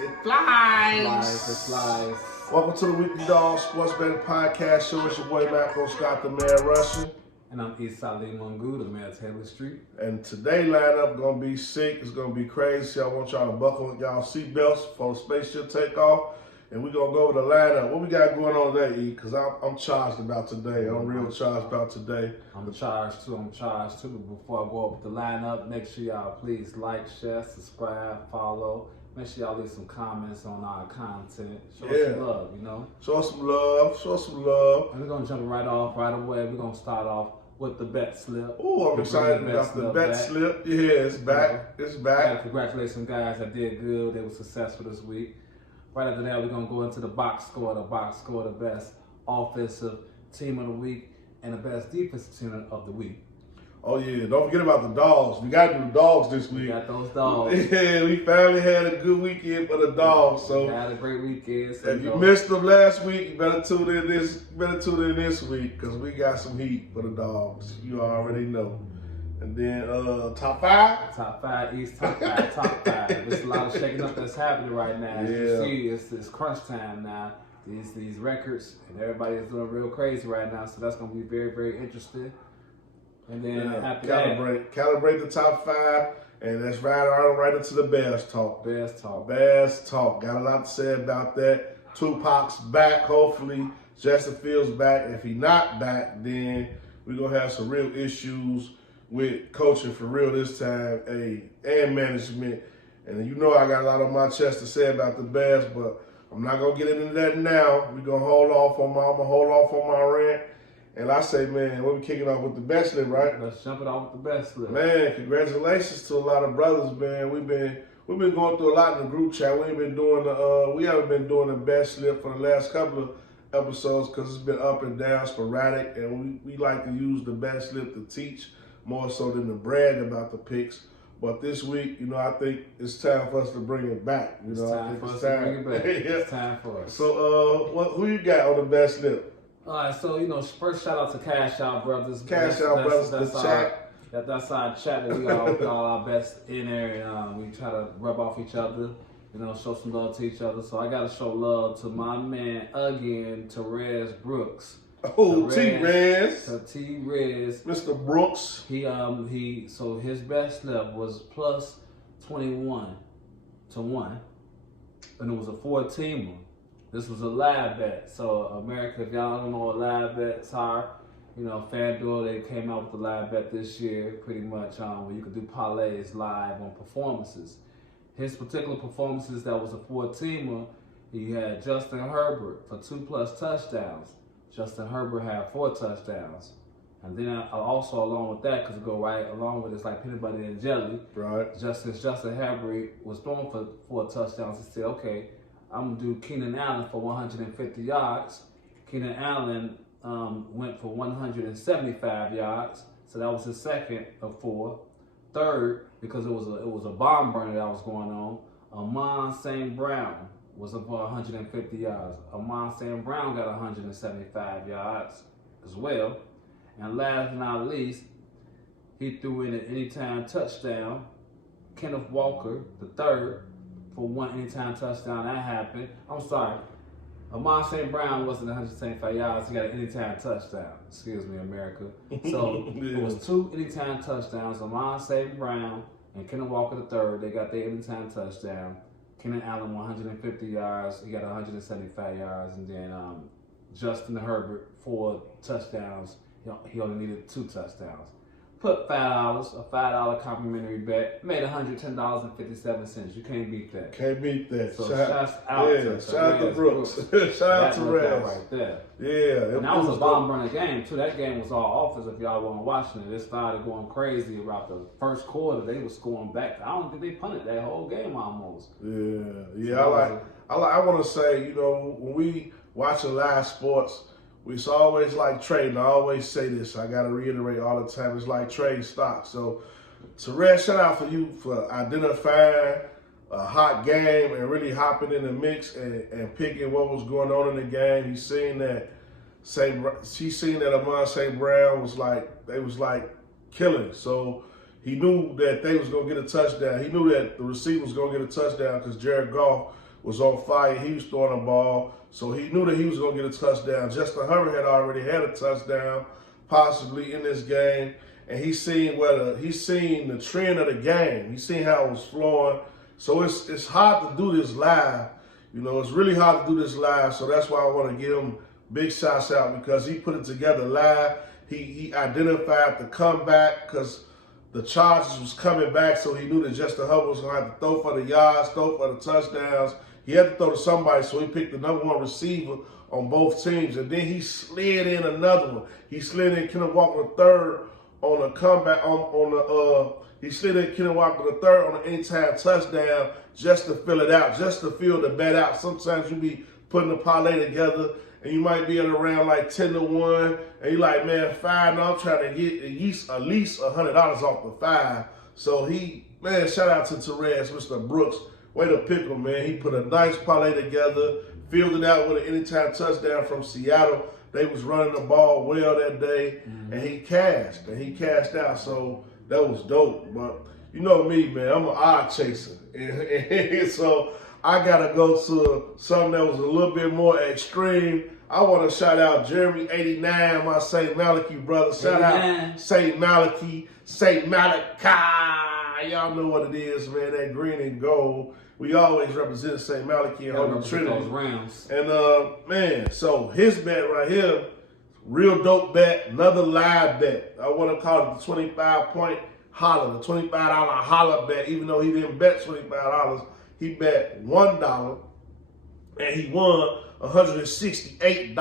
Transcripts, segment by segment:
It flies. It flies. Welcome to the Weekly Dog Sports Betting Podcast Show. It's your boy M.Scott E, the man Russian. And I'm M.Scott E, the man Taylor Street. And today lineup gonna be sick. It's gonna be crazy. I want y'all to buckle y'all seatbelts for the spaceship takeoff. And we're gonna go over the lineup. What we got going on today, E? Because I'm charged about today. I'm real charged about today. I'm charged too. Before I go over the lineup, make sure y'all please like, share, subscribe, follow. Make sure y'all leave some comments on our content. Show us some love, you know? Show some love. And we're going to jump right away. We're going to start off with the bet slip. Oh, I'm excited about the bet slip. Yeah, it's back. It's back. Congratulations, guys. That did good. They were successful this week. Right after that, we're going to go into the box score. The best offensive team of the week and the best defensive team of the week. Oh, yeah. Don't forget about the dogs. We got to do the dogs this week. We got those dogs. Yeah, we finally had a good weekend for the dogs. So we had a great weekend. So if you missed them last week, you better tune in this week because we got some heat for the dogs. You already know. And then top five? Top five, East, top five. There's a lot of shaking up that's happening right now. As you see, it's crunch time now. These records, and everybody is doing real crazy right now. So that's going to be very, very interesting. And then after calibrate the top five, and let's ride right into the Bears talk. Bears talk. Got a lot to say about that. Tupac's back, hopefully. Justin Fields back. If he not back, then we're going to have some real issues with coaching for real this time, and management. And you know I got a lot on my chest to say about the Bears, but I'm not going to get into that now. We're going to hold off on my rant. And I say, man, we're kicking off with the best slip, right? Let's jump it off with the best slip. Man, congratulations to a lot of brothers, man. We've been going through a lot in the group chat. We haven't been doing the best slip for the last couple of episodes because it's been up and down, sporadic, and we like to use the best slip to teach more so than to brag about the picks. But this week, I think it's time for us to bring it back. It's time for us to bring it back. It's time for us. So, who you got on the best slip? All right, so, first shout out to Cash Out Brothers. That's the chat. That's our chat that we got all our best in there, and we try to rub off each other, show some love to each other. So I got to show love to my man again, Terez Brooks. Oh, T-Rez. T-Rez. Mr. Brooks. So his best slip was plus 21 to 1, and it was a 4-teamer. This was a live bet. So America, if y'all don't know what live bets are, FanDuel, they came out with the live bet this year, pretty much, where you could do parlays live on performances. His particular performances, that was a 4-teamer, he had Justin Herbert for 2+ touchdowns. Justin Herbert had 4 touchdowns. And then also along with that, because it go right along with it, it's like peanut butter and jelly. Right. Justin Herbert was throwing for 4 touchdowns. He said, okay, I'm going to do Keenan Allen for 150 yards. Keenan Allen went for 175 yards. So that was his second of 4. Third, because it was a bomb burner that was going on, Amon St. Brown was up for 150 yards. Amon St. Brown got 175 yards as well. And last but not least, he threw in an anytime touchdown. Kenneth Walker, the third, for 1 anytime touchdown. That happened. I'm sorry. Amon St. Brown wasn't 175 yards. He got an anytime touchdown. Excuse me, America. So it was 2 anytime touchdowns. Amon St. Brown and Kenneth Walker the third. They got their anytime touchdown. Keenan Allen 150 yards. He got 175 yards. And then Justin Herbert 4 touchdowns. He only needed 2 touchdowns. Put $5, a $5 complimentary bet. Made $110.57. You can't beat that. Can't beat that. So shout out to Brooks. Shout out to Rez. Right there. Yeah. And that was a bomb running game too. That game was all offense. If y'all weren't watching it, it started going crazy about the first quarter. They were scoring back. I don't think they punted that whole game almost. Yeah. I want to say, when we watch live sports, it's always like trading. I always say this. I got to reiterate all the time. It's like trading stocks. So, Terez, shout out for you for identifying a hot game and really hopping in the mix and picking what was going on in the game. He's seen that Amon St. Brown was like killing. So he knew that they was gonna get a touchdown. He knew that the receiver was gonna get a touchdown because Jared Goff was on fire. He was throwing the ball, so he knew that he was going to get a touchdown. Justin Herbert had already had a touchdown, possibly in this game, and he's seen the trend of the game. He's seen how it was flowing. So it's hard to do this live. You know, it's really hard to do this live. So that's why I want to give him big shouts out, because he put it together live. He identified the comeback because the Chargers was coming back, so he knew that Justin Herbert was going to have to throw for the yards, throw for the touchdowns. He had to throw to somebody, so he picked the number one receiver on both teams. And then he slid in another one. He slid in Kenneth Walker III on a comeback he slid in Kenneth Walker III on an anytime touchdown just to fill it out, just to fill the bet out. Sometimes you be putting a parlay together and you might be at around like 10-1, and you're like, man, 5, no, I'm trying to get at least $100 off the 5. So shout out to Therese, Mr. Brooks. Way to pick him, man. He put a nice parlay together, filled it out with an anytime touchdown from Seattle. They was running the ball well that day, and he cashed out. So that was dope. But you know me, man, I'm an odd chaser. And so I got to go to something that was a little bit more extreme. I want to shout out Jeremy 89, my St. Malachi brother. Shout out St. Malachi, St. Malachi. Y'all know what it is, man, that green and gold. We always represent St. Malachi and Holy Trinity. And, so his bet right here, real dope bet, another live bet. I want to call it the 25-point holler, the $25 holler bet, even though he didn't bet $25. He bet $1, and he won $168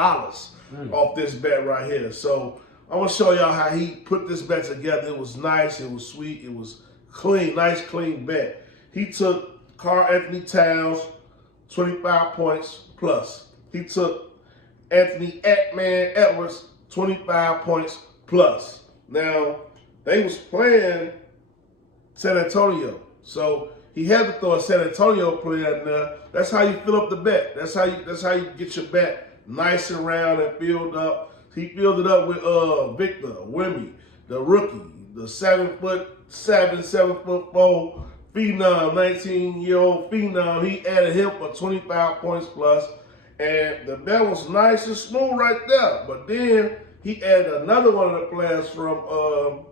off this bet right here. So I'm going to show y'all how he put this bet together. It was nice. It was sweet. It was clean. Nice, clean bet. He took Karl Anthony Towns, 25 points plus. He took Anthony Edwards, 25 points plus. Now, they was playing San Antonio. So he had to throw a San Antonio player in there. That's how you fill up the bet. That's how you get your bet nice and round and filled up. He filled it up with Victor Wemby, the rookie, the 7'7", 7'4" phenom, 19-year-old phenom. He added him for 25 points plus, and the bet was nice and smooth right there. But then he added another one of the players from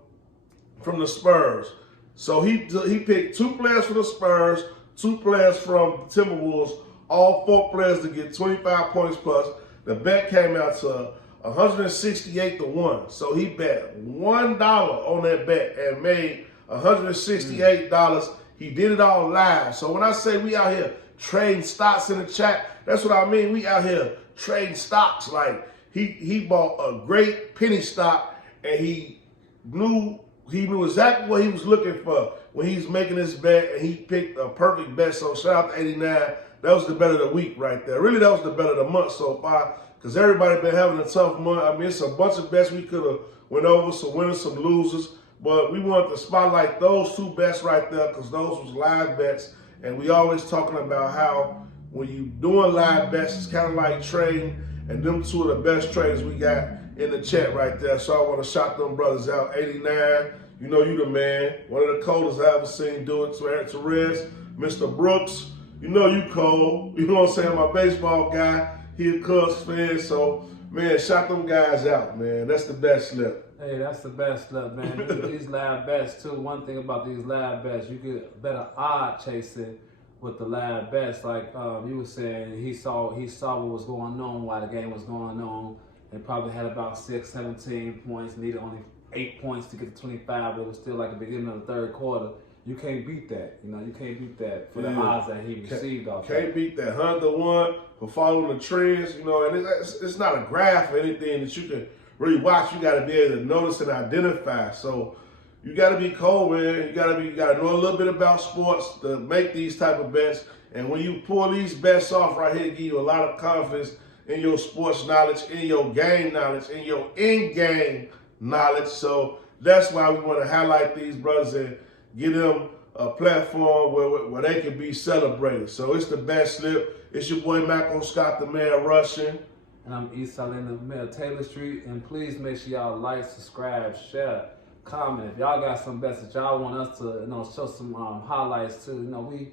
the Spurs. So he picked 2 players from the Spurs, 2 players from the Timberwolves, all 4 players to get 25 points plus. The bet came out to 168-1. So he bet $1 on that bet and made $168. He did it all live. So when I say we out here trading stocks in the chat, that's what I mean. We out here trading stocks. Like he bought a great penny stock, and he knew exactly what he was looking for when he's making this bet, and he picked a perfect bet. So shout out to 89. That was the bet of the week right there. Really, that was the bet of the month so far, because everybody been having a tough month. I mean, it's a bunch of bets we could have went over, some winners, some losers, but we wanted to spotlight those 2 bets right there because those was live bets. And we always talking about how when you doing live bets, it's kind of like trading, and them 2 of the best traders we got in the chat right there. So I want to shout them brothers out. 89, you know you the man. One of the coldest I ever seen do it. Therese, Mr. Brooks, you know you cold. You know what I'm saying? My baseball guy, he a Cubs fan. So, man, shout them guys out, man. That's the best slip. Hey, that's the best stuff, man. These live bets, too. One thing about these live bets, you get better odd chasing with the live bets. Like you were saying, he saw what was going on while the game was going on. They probably had about 17 points, needed only 8 points to get to 25, but it was still like the beginning of the 3rd quarter. You can't beat that. You know, you can't beat that for the odds that he received off that. Can't beat that 100-1 for following the trends, you know, and it's not a graph or anything that you can really watch. You got to be able to notice and identify. So you got to be cold, man. You got to know a little bit about sports to make these type of bets. And when you pull these bets off right here, it give you a lot of confidence in your sports knowledge, in your game knowledge, in your in-game knowledge. So that's why we want to highlight these brothers and give them a platform where they can be celebrated. So it's the best slip. It's your boy M.Scott, the man Russian. And I'm East Side in the middle of Taylor Street. And please make sure y'all like, subscribe, share, comment. If y'all got some bets that y'all want us to, show some highlights to,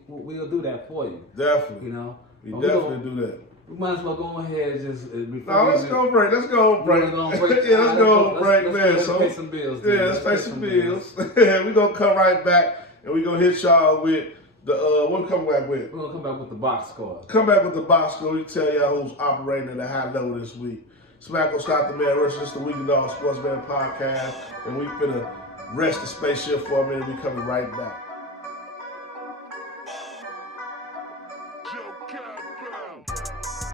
we'll do that for you. Definitely. We definitely do that. We might as well go ahead and just. Let's go break. Let's go break. Yeah, let's go break, man. Let's pay some bills. Yeah, let's pay some bills. We're gonna come right back and we're gonna hit y'all with the what we come back with? We're gonna come back with the box score. Come back with the box score. We tell y'all who's operating at a high level this week. Smack Scott the Man versus the Weekly Dog Sports Man podcast, and we finna rest the spaceship for a minute. We coming right back.